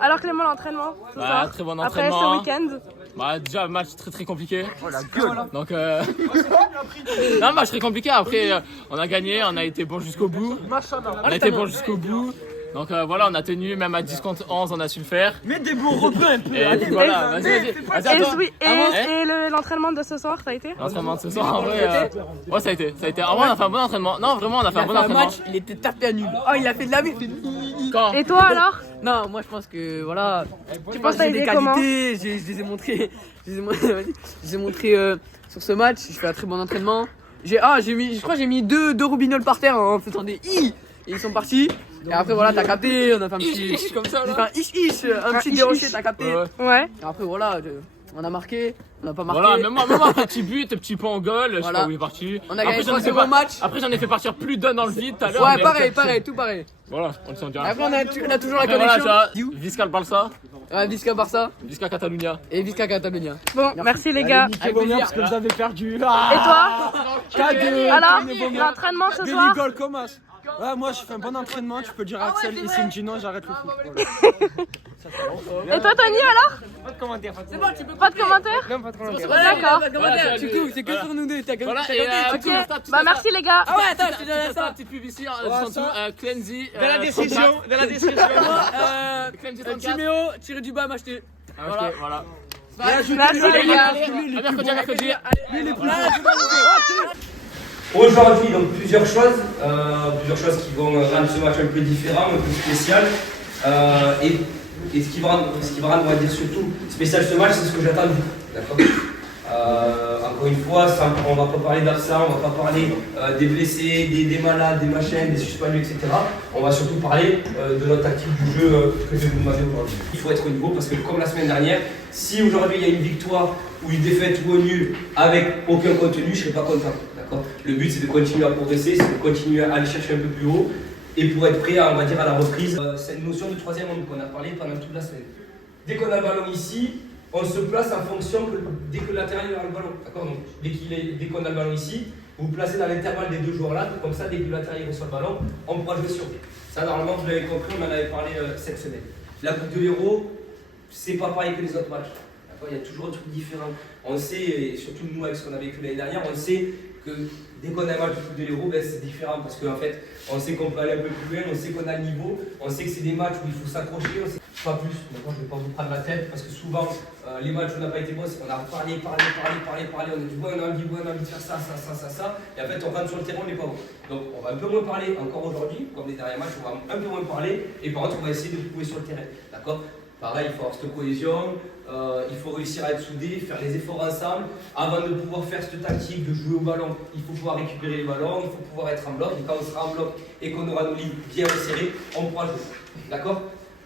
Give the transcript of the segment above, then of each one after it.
Alors Clément, l'entraînement ce soir, très bon après entraînement. ce week-end. Déjà, match très compliqué. Donc, non, match très compliqué. Après, on a gagné, on a été bon jusqu'au bout. Donc voilà, on a tenu, même à 10 contre 11, on a su le faire. Mets des bons rebeux un peu. Et puis voilà, vas-y. Et l'entraînement de ce soir, ça a été? L'entraînement de ce soir, en vrai, ouais, ça a été. En vrai, on a fait un bon entraînement. Non, vraiment, on a fait un bon entraînement. match, il était tapé à nul. Oh, il a fait de la merde. Quand Et toi alors? Non, moi je pense que voilà. Tu penses que J'ai t'as des été comment? qualités, je les ai montrées. Je les ai montrées sur ce match. Je fais un très bon entraînement. Je crois que j'ai mis deux roubignoles par terre en faisant des i. Et ils sont partis. Et après voilà, t'as capté, on a fait un petit comme ça, j'ai là. fait un petit déroché, t'as capté. Ouais. Et après voilà, on a marqué, on n'a pas marqué. Voilà, même un petit but, petit point au goal, je sais Voilà. pas où il est parti. On a gagné Après, j'en ai 3 fait secondes match. Après, j'en ai fait partir plus d'un dans le vide tout à l'heure. Ouais, mais- pareil, tout pareil. Voilà, on le sent direct. Après on a toujours la Après, voilà, tu connexion. vois, Visca le Barça, Ouais, Visca Barça Visca Catalunya. et Visca Catalunya. Bon, merci les gars. Avec plaisir. parce que vous avez perdu. Et toi? Cadeau. Alors, l'entraînement ce soir? Billy Goal commence. Ouais, moi je fais un bon entraînement, tu peux dire à Axel et s'il me dit non, j'arrête le foot. Et toi Tony alors? Pas de commentaire. C'est bon, tu peux Pas de commentaires? Non, pas de commentaire. D'accord. Voilà, Du coup, c'est que sur nous deux. T'as Voilà, t'as et capté. Ok, bah merci les gars. Ah ouais, attends, je te donne ça. Petite pub ici, ça. Cleansy. Dans la description. Cleansy 34. Timéo, tiré du bas, m'acheter. Ok, voilà. Merci les gars. À mercredi. Aujourd'hui, donc plusieurs choses qui vont rendre ce match un peu différent, un peu spécial. Et ce qui va rendre, on va dire surtout spécial ce match, c'est ce que j'attends de vous. D'accord. Encore une fois, on ne va pas parler d'absents, on ne va pas parler des blessés, des malades, des machins, des suspendus, etc. On va surtout parler de notre tactique du jeu que je vais vous demander aujourd'hui. Il faut être au niveau parce que comme la semaine dernière, si aujourd'hui il y a une victoire ou une défaite ou un nul avec aucun contenu, je ne serai pas content. D'accord. Le but c'est de continuer à progresser, c'est de continuer à aller chercher un peu plus haut et pour être prêt à, on va dire, à la reprise. C'est une notion de troisième homme qu'on a parlé pendant toute la semaine. Dès qu'on a le ballon ici, on se place en fonction dès que le latéral a le ballon. D'accord. Donc dès qu'on a le ballon ici, vous vous placez dans l'intervalle des deux joueurs là, comme ça dès que le latéral reçoit le ballon, on pourra jouer sur lui. Ça normalement vous l'avez compris, on en avait parlé cette semaine. La Coupe de l'Hérault, c'est pas pareil que les autres matchs. D'accord. Il y a toujours un truc différent. On sait, et surtout nous avec ce qu'on a vécu l'année dernière, on sait que dès qu'on a un match de Coupe de l'Hérault, ben, c'est différent parce qu'en fait, on sait qu'on peut aller un peu plus loin, on sait qu'on a le niveau, on sait que c'est des matchs où il faut s'accrocher, on sait pas plus. Maintenant, je ne vais pas vous prendre la tête parce que souvent, les matchs où on n'a pas été bons, c'est qu'on a parlé, on a dit ouais, on a envie de faire ça, et en fait, on rentre sur le terrain, on n'est pas bon. Donc, on va un peu moins parler encore aujourd'hui, comme les derniers matchs, on va un peu moins parler, et par contre, on va essayer de vous trouver sur le terrain. D'accord. Pareil, il faut avoir cette cohésion, il faut réussir à être soudé, faire les efforts ensemble. Avant de pouvoir faire cette tactique de jouer au ballon, il faut pouvoir récupérer les ballons, il faut pouvoir être en bloc. Et quand on sera en bloc et qu'on aura nos lignes bien resserrées, on pourra jouer. D'accord.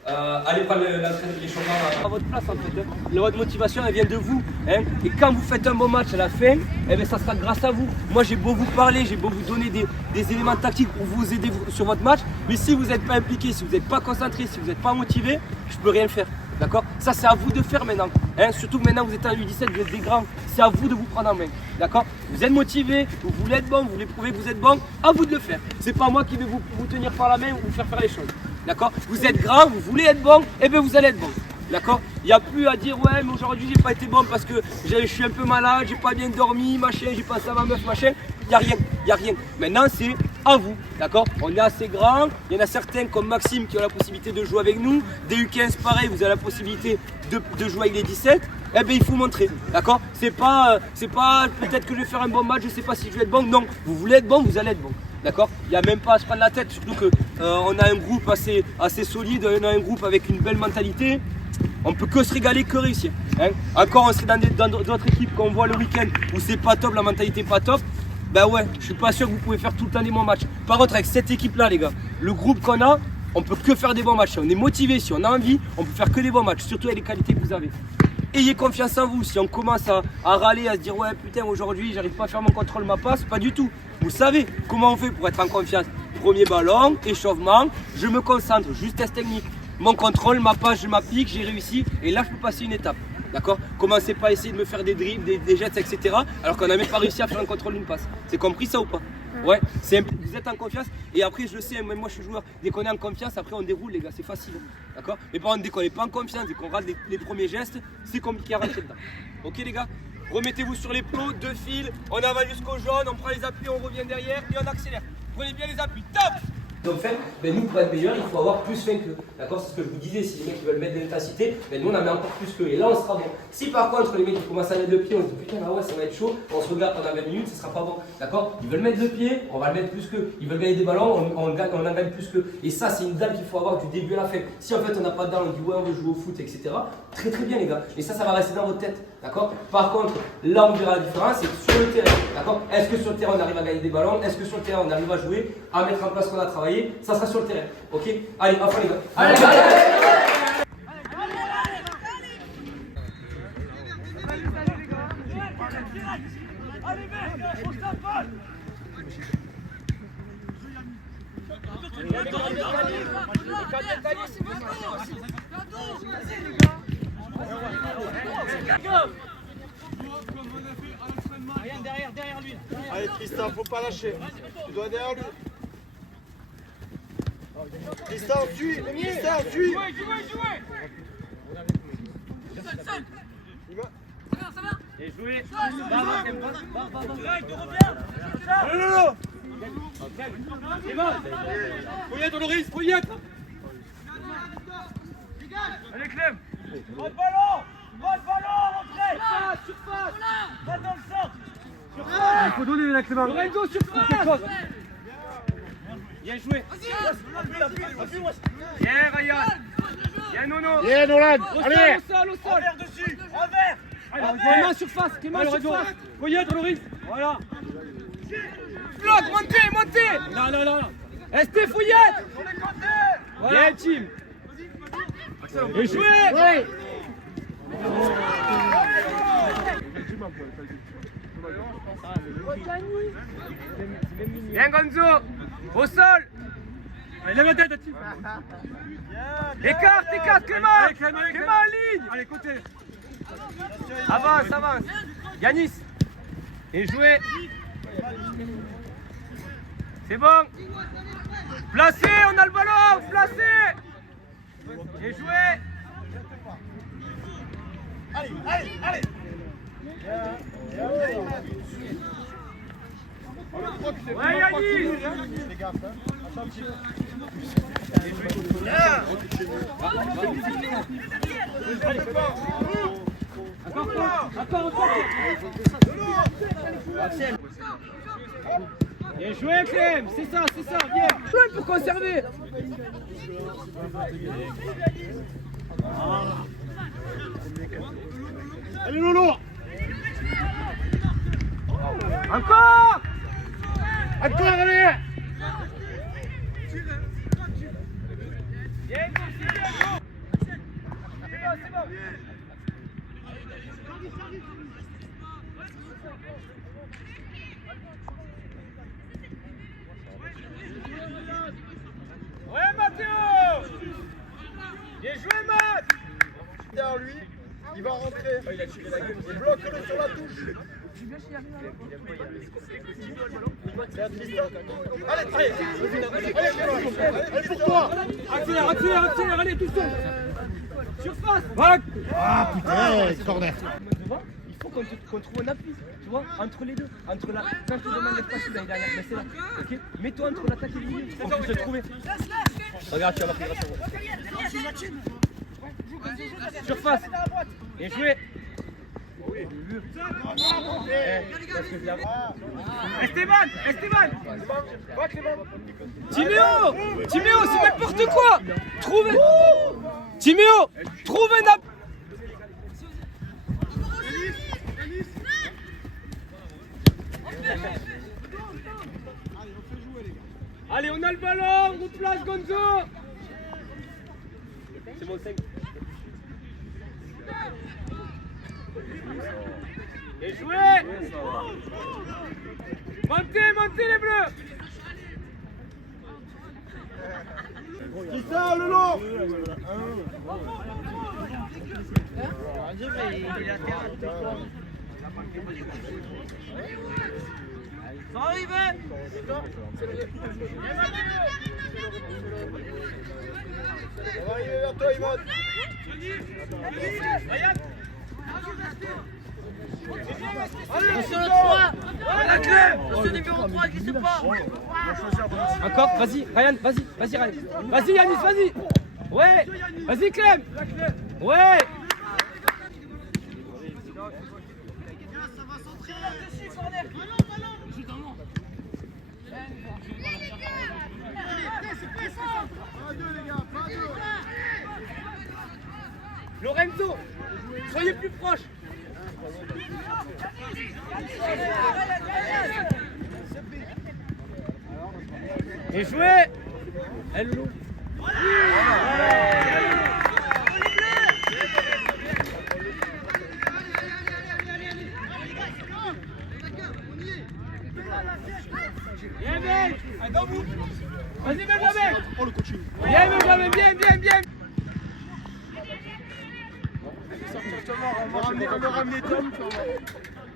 Allez prendre les changements à votre place en fait. Votre motivation elle vient de vous. Hein. Et quand vous faites un bon match à la fin, eh bien, ça sera grâce à vous. Moi j'ai beau vous parler, j'ai beau vous donner des éléments tactiques pour vous aider sur votre match. Mais si vous n'êtes pas impliqué, si vous n'êtes pas concentré, si vous n'êtes pas motivé, je ne peux rien faire. D'accord. Ça c'est à vous de faire maintenant. Hein. Surtout que maintenant vous êtes en U17, vous êtes des grands. C'est à vous de vous prendre en main. D'accord. Vous êtes motivé, vous voulez être bon, vous voulez prouver que vous êtes bon, à vous de le faire. C'est pas moi qui vais vous tenir par la main ou vous faire les choses. D'accord. Vous êtes grand, vous voulez être bon, et bien vous allez être bon. D'accord. Il n'y a plus à dire ouais mais aujourd'hui j'ai pas été bon parce que je suis un peu malade, j'ai pas bien dormi, machin, j'ai pensé à ma meuf, machin. Il n'y a rien. Maintenant c'est à vous. D'accord. On est assez grand, il y en a certains comme Maxime qui ont la possibilité de jouer avec nous. Des U15 pareil, vous avez la possibilité de jouer avec les 17. Eh bien il faut montrer. D'accord. C'est pas peut-être que je vais faire un bon match, je sais pas si je vais être bon. Non, vous voulez être bon, vous allez être bon. D'accord. Il n'y a même pas à se prendre la tête, surtout que on a un groupe assez solide, on a un groupe avec une belle mentalité. On peut que se régaler, que réussir. Hein. Encore on serait dans d'autres équipes qu'on voit le week-end où c'est pas top, la mentalité pas top. Ben ouais, je suis pas sûr que vous pouvez faire tout le temps des bons matchs. Par contre avec cette équipe là les gars, le groupe qu'on a, on peut que faire des bons matchs. Si on est motivé, si on a envie, on peut faire que des bons matchs, surtout avec les qualités que vous avez. Ayez confiance en vous. Si on commence à râler, à se dire ouais putain aujourd'hui j'arrive pas à faire mon contrôle, ma passe, pas du tout. Vous savez comment on fait pour être en confiance. Premier ballon, échauffement, je me concentre, justesse technique. Mon contrôle, ma passe, je m'applique, j'ai réussi et là je peux passer une étape. D'accord. Commencez pas à essayer de me faire des dribbles, des jets, etc. alors qu'on n'a même pas réussi à faire un contrôle d'une passe. C'est compris ça ou pas? Ouais, vous êtes en confiance. Et après, je le sais, même moi je suis joueur. Dès qu'on est en confiance, après on déroule, les gars, c'est facile. D'accord? Mais par contre, dès qu'on n'est pas en confiance, dès qu'on rate les premiers gestes, c'est compliqué à rentrer dedans. Ok, les gars? Remettez-vous sur les plots, 2 fils, on avance jusqu'au jaune, on prend les appuis, on revient derrière et on accélère. Prenez bien les appuis, top! Donc faire, nous pour être meilleurs, il faut avoir plus faim qu'eux. D'accord? C'est ce que je vous disais, si les mecs veulent mettre de l'intensité, nous on en met encore plus qu'eux. Et là on sera bon. Si par contre les mecs ils commencent à mettre le pied, on se dit putain ah ouais ça va être chaud, on se regarde pendant 20 minutes, ça sera pas bon. D'accord? Ils veulent mettre le pied, on va le mettre plus qu'eux. Ils veulent gagner des ballons, on en gagne plus qu'eux. Et ça c'est une dalle qu'il faut avoir du début à la fin. Si en fait on n'a pas de dalle, on dit ouais on veut jouer au foot, etc. Très très bien les gars. Et ça va rester dans votre tête. D'accord? Par contre, là on verra la différence, c'est sur le terrain. D'accord? Est-ce que sur le terrain on arrive à gagner des ballons? Est-ce que sur le terrain on arrive à jouer, à mettre en place ce qu'on a travaillé? Ça sera sur le terrain. Ok? Allez, enfin les gars. Allez, Derrière lui. Allez Tristan, faut pas lâcher. Tu dois derrière lui. Tristan, fuis. Tristan, fuis. Et jouer. Fouillette, Loris, fouillette. Allez Clem. Votre ballon, rentrez. Surface. Va dans le centre. Il faut donner la Clément. Lorenzo, surface. Bien joué. Bien Ryan. Bien Nono. Bien Nolan. Allez. Au sol. Envers dessus. Envers. Clément surface. Clément surface. Fouillette, Loris. Voilà. Bloc, montez. Non. Restez fouillette. Sur les côtés. Bien team. Et jouez. Oui. Bien Gonzo. Au sol. Allez, lève la tête, Ati. Écarte, Clément. Clément en ligne. Allez, côté. Avance. Yanis. Et joué. C'est bon. Placé, on a le ballon. Placé. Et joué. Allez. Ouais, Yanis. Les gars, attends un petit peu. Bien joué, Clem. C'est ça, viens. Plein pour conserver. Allez, Lolo. Encore. Allez. C'est bon. Ouais, Mathéo. Bien joué, Matt. Derrière lui, il va rentrer. Il a tiré la gueule. Et bloque-le sur la touche. Allez pour toi. Accélère, allez, tout seul. Surface. Ah putain, corner. Il faut qu'on trouve un appui, tu vois, entre les deux. Entre la... Quand je te demande l'espace, il est derrière, ben c'est là. Ok. Mets-toi entre l'attaque et le milieu, on peut se trouver. Regarde, tu vas marquer grâce à moi. Surface. Et jouer. Esteban. Timéo, c'est n'importe quoi. Timéo, trouve un appui. Allez, on a le ballon, route place Gonzo. C'est bon, 5. Et joué. Montez les bleus. Qui ça, Lolo? Ça arrive, hein. On va arriver vers toi, Ivan. Attention le 3. La clé. Attention numéro 3, glisse pas. Encore, vas-y, Ryan, vas-y, Ryan. Vas-y, Yanis, vas-y. Ouais, vas-y, Clem. Ouais. Lorenzo, soyez plus proche. Et jouez. Elle loulou. Bien, mec. Vas-y, Benjamin. Oh, le coaching. Bien, Benjamin, bien. On va ramener Tom.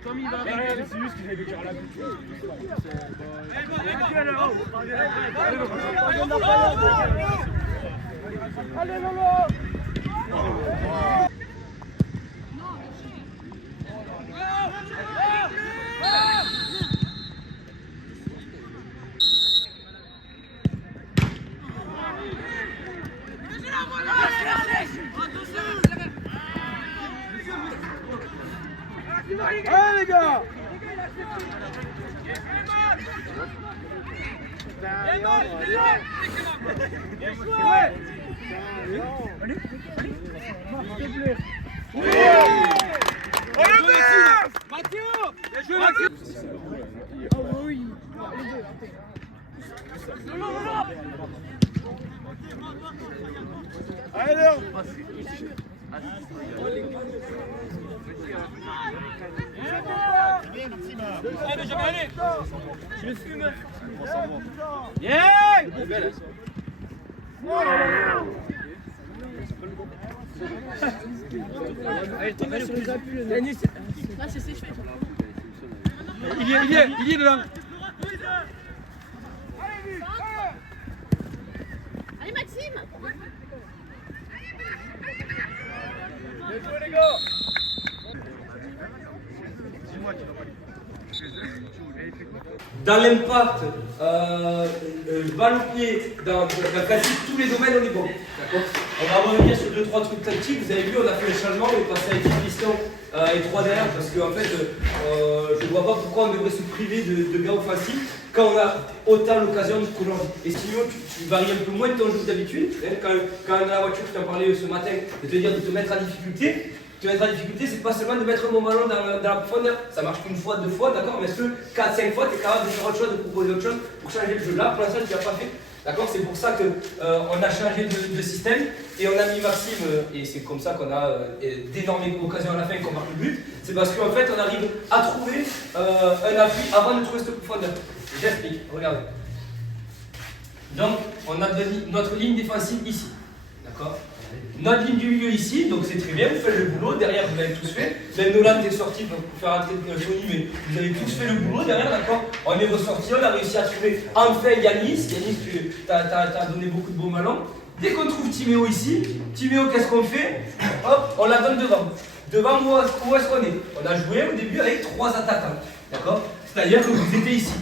Tom, il va ramener. C'est juste qu'il avait déjà la culture. Allez, Lolo. Allez les gars. Allez, allez. Je le fume. Yeah. Allez, tombe sur les appuis. Yanis. Là, c'est séché. Il y est dedans. Allez, Maxime. Let's go les gars. Dans l'impact, balle au pied, dans quasi tous les domaines, on est bon. D'accord. On va revenir sur 2-3 trucs tactiques. Vous avez vu, on a fait le changement, on est passé avec 3 pistons et 3 derrière parce qu'en fait, je ne vois pas pourquoi on devrait se priver de gars offensifs quand on a autant l'occasion qu'aujourd'hui. Et sinon, tu varies un peu moins de ton jeu d'habitude. Quand on est dans la voiture, je t'en parlais ce matin, de te dire de te mettre en difficulté. Te mettre en difficulté, c'est pas seulement de mettre mon ballon dans la profondeur. Ça marche une fois, 2 fois, d'accord, mais est-ce que 4-5 fois, tu es capable de faire autre chose, de proposer autre chose pour changer le jeu? Là, pour l'instant, tu l'as pas fait. D'accord, c'est pour ça qu'on a changé de système et on a mis Maxime, et c'est comme ça qu'on a d'énormes occasions à la fin qu'on marque le but. C'est parce qu'en fait, on arrive à trouver un appui avant de trouver cette profondeur. J'explique, regardez. Donc, on a notre ligne défensive ici. D'accord. Notre ligne du milieu ici, donc c'est très bien, vous faites le boulot, derrière vous l'avez tous fait. Même Nolan est sorti pour faire entrer Tony, mais vous avez tous fait le boulot derrière, d'accord. On est ressorti, on a réussi à trouver enfin Yanis. Yanis, tu as donné beaucoup de beaux ballons. Dès qu'on trouve Timéo ici, Timéo, qu'est-ce qu'on fait? Hop, on la donne devant. Devant, où est-ce qu'on est? On a joué au début avec 3 attaquants, d'accord. C'est-à-dire que vous étiez ici.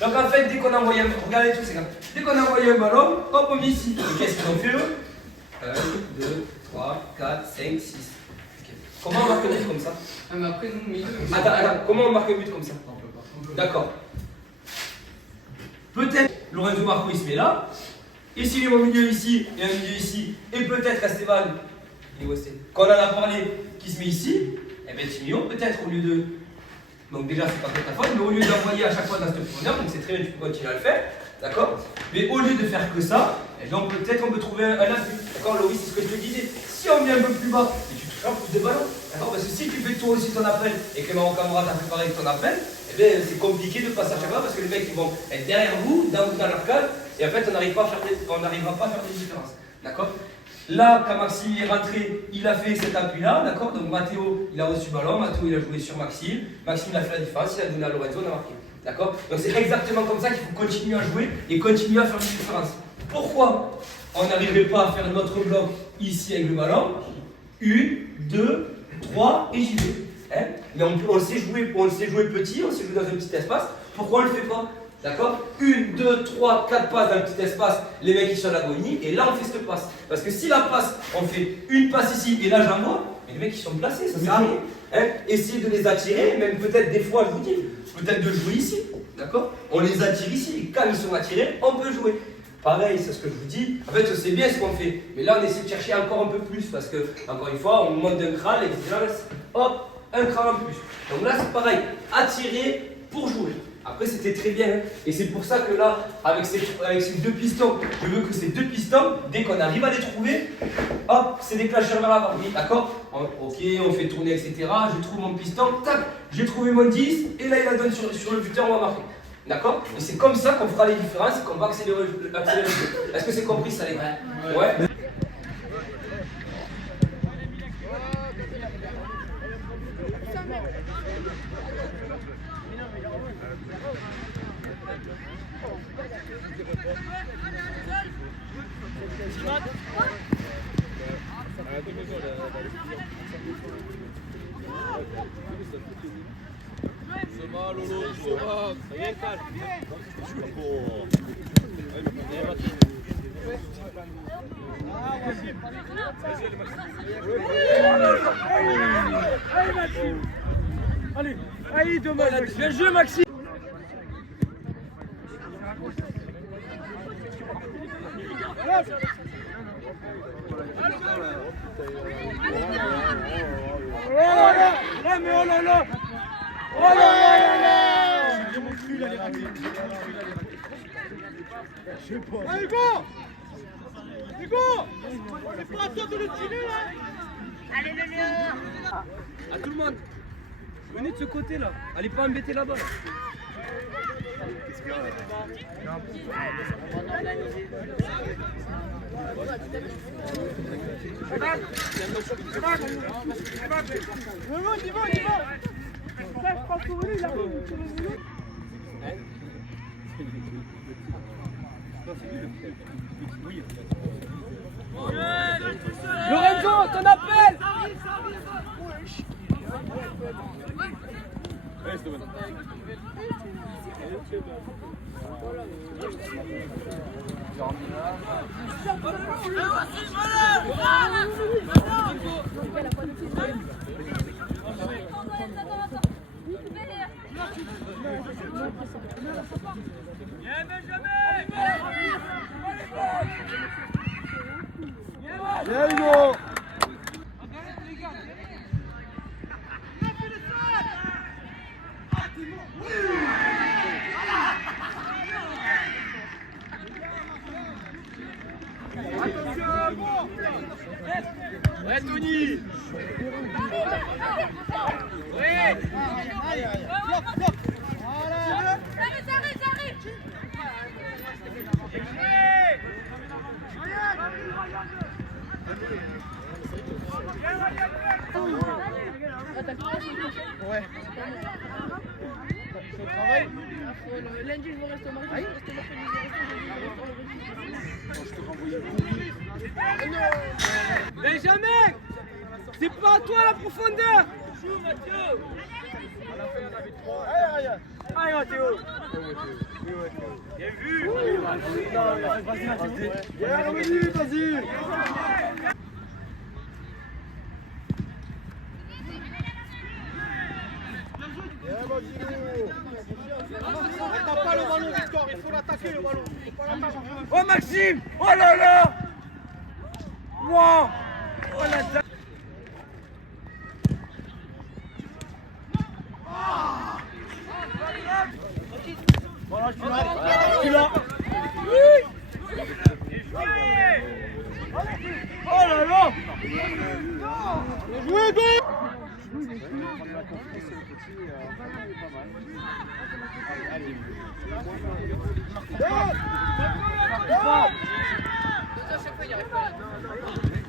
Donc en fait, dès qu'on a envoyé regardez tous ces gars, dès qu'on a envoyé un ballon, hop, on met ici. Et qu'est-ce qu'ils ont fait eux? 1, 2, 3, 4, 5, 6. Okay. Comment on marque un but comme ça? Mais après, nous, milieu. Attends, comment on marque un but comme ça? D'accord. Peut-être Lorenzo Marco il se met là. Ici, il est au milieu ici, et un milieu ici. Et peut-être Esteban, quand on en a parlé, qui se met ici. Et bien Timio, peut-être au lieu de. Donc déjà, c'est pas très ta faute, mais au lieu d'envoyer à chaque fois dans cette profondeur, donc c'est très bien, tu peux continuer à le faire. D'accord. Mais au lieu de faire que ça, et donc peut-être on peut trouver un appui. D'accord, Loïs, c'est ce que je te disais. Si on vient un peu plus bas, et tu touches un plus de ballon. D'accord. Parce que si tu fais toi aussi ton appel et que Maron Camara t'a préparé avec ton appel, eh bien c'est compliqué de passer à chaque fois parce que les mecs ils vont être derrière vous, dans leur cadre, et en fait on n'arrivera pas à faire des différences. D'accord. Là, quand Maxime est rentré, il a fait cet appui-là, d'accord. Donc Mathéo, il a reçu le ballon, Mathéo il a joué sur Maxime, Maxime a fait la différence, il a donné à Lorenzo, on a marqué. D'accord? Donc c'est exactement comme ça qu'il faut continuer à jouer et continuer à faire une différence. Pourquoi on n'arriverait pas à faire notre bloc ici avec le ballon? 1, 2, 3 et j'y vais. Hein? Mais on sait jouer petit, on sait jouer dans un petit espace. Pourquoi on ne le fait pas? D'accord? 1, 2, 3, 4 passes dans le petit espace, les mecs ils sont à l'agonie, et là on fait cette passe. Parce que si la passe, on fait une passe ici et là j'envoie, les mecs ils sont placés, ça sert à rien. Hein? Essayez de les attirer, même peut-être des fois je vous dis, peut-être de jouer ici. D'accord? On les attire ici, et quand ils sont attirés, on peut jouer. Pareil, c'est ce que je vous dis. En fait, c'est bien ce qu'on fait. Mais là, on essaie de chercher encore un peu plus parce que, encore une fois, on monte d'un cran et hop, un cran en plus. Donc là, c'est pareil. Attirer pour jouer. Après, c'était très bien. Hein. Et c'est pour ça que là, avec ces deux pistons, je veux que ces deux pistons, dès qu'on arrive à les trouver, hop, c'est déclencheur vers la partie. D'accord? Ok, on fait tourner, etc. Je trouve mon piston, tac, j'ai trouvé mon 10, et là, il la donne sur le buteur, on va marquer. D'accord? Et c'est comme ça qu'on fera les différences et qu'on va accélérer le jeu. Est-ce que c'est compris ça, les gars? Ouais. Allez, allez, dommage. Bien joué, Maxime. Oh là là, mais oh là là. Oh là là là. Je sais pas. Allez, go. Hugo, c'est pas à toi de le tirer là. Allez, le lion. À tout le monde. Venez de ce côté là. Allez pas embêter là-bas. Qu'est-ce qu'il y a Lorenzo, ton appel. Bien Hugo. Ouais, Tony. Ouais. Ouais. Lundi, je vous reste au mardi. Benjamin, c'est pas à toi la profondeur. Joue Mathieu. Allez Mathieu. Bien vu. Vas-y. T'as pas le ballon, Victor, il faut l'attaquer le ballon. Oh Maxime. Oh là là. Wow. Oh la dingue. Voilà, je suis là. Oui. Oh là là. Bien joué, Go.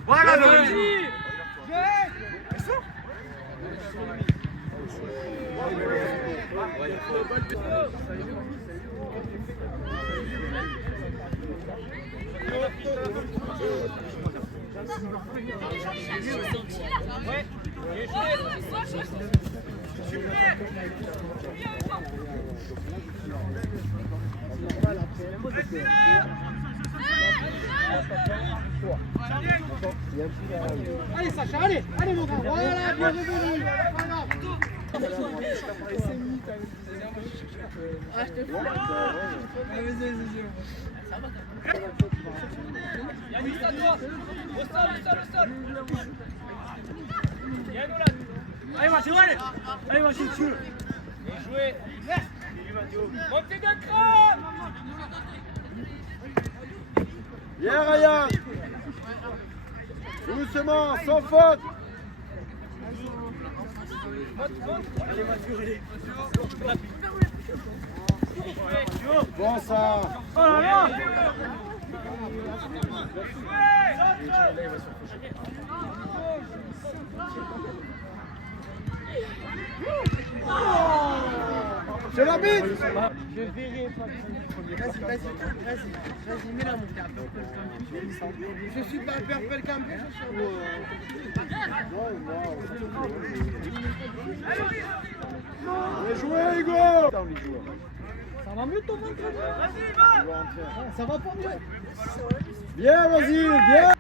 Voilà, vas-y. Allez Sacha, allez, allez mon gars, voilà, bien revenu. Yannis, à toi. Au sol. Yann, là. Allez Machine, allez. Allez Machine, tue. Bien joué. Montez d'un cran. Bien Ryan. Doucement, sans faute. Bon ça. Oh là là. C'est l'arbitre. Je verrai pas. Vas-y, mets-la mon frère. Je suis pas le Purple Campus. Bien joué Hugo. Ça va mieux ton entraînement? Vas-y, va. Ça va pas mieux. Bien, vas-y, bien.